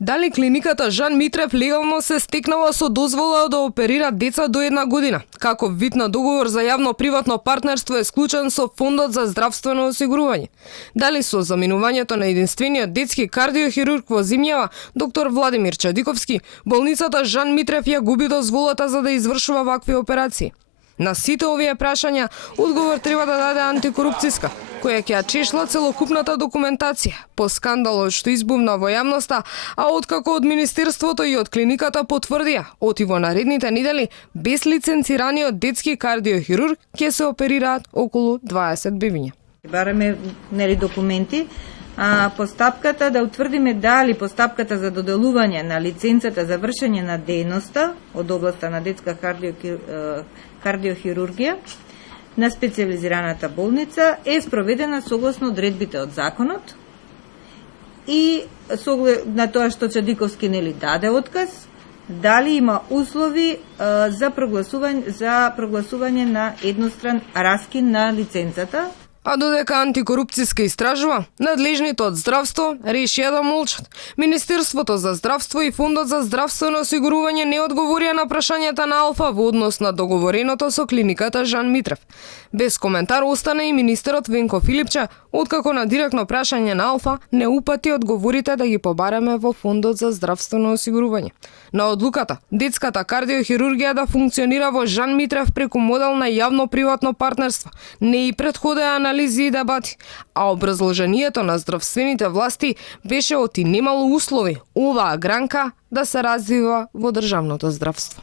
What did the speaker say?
Дали клиниката Жан Митрев легално се стекнала со дозвола да оперира деца до 1 година? Како вид на договор за јавно-приватно партнерство е склучен со Фондот за здравствено осигурување? Дали со заминувањето на единствениот детски кардиохирург во земјава, доктор Владимир Чадиковски, болницата Жан Митрев ја губи дозволата за да извршува вакви операции? На сите овие прашања одговор треба да даде антикорупцијска, која ќе ја чешла целокупната документација по скандалот што избувна во јавноста, а откако од Министерството и од клиниката потврдија, оти во наредните недели без лиценцираниот детски кардиохирург ќе се оперираат околу 20 бебиња. Бараме документи, постапката да утврдиме дали постапката за доделување на лиценцата за вршење на дејноста од областа на детска кардиохирургија на специјализираната болница е спроведена согласно одредбите од законот и на тоа што Чадиковски даде отказ, дали има услови за прогласување на едностран раскин на лиценцата. А додека антикорупцијска истражува, надлежните од здравство решија да молчат. Министерството за здравство и Фондот за здравствено осигурување не одговорија на прашањата на Алфа во однос на договореното со клиниката Жан Митрев. Без коментар остана и министерот Венко Филипче, откако на директно прашање на Алфа не упати одговорите да ги побареме во Фондот за здравствено осигурување. На одлуката детската кардиохирургија да функционира во Жан Митрев преку модел на јавно-приватно партнерство не и претходеа анализи и дебати, а образложението на здравствените власти беше оти немало услови оваа гранка да се развива во државното здравство.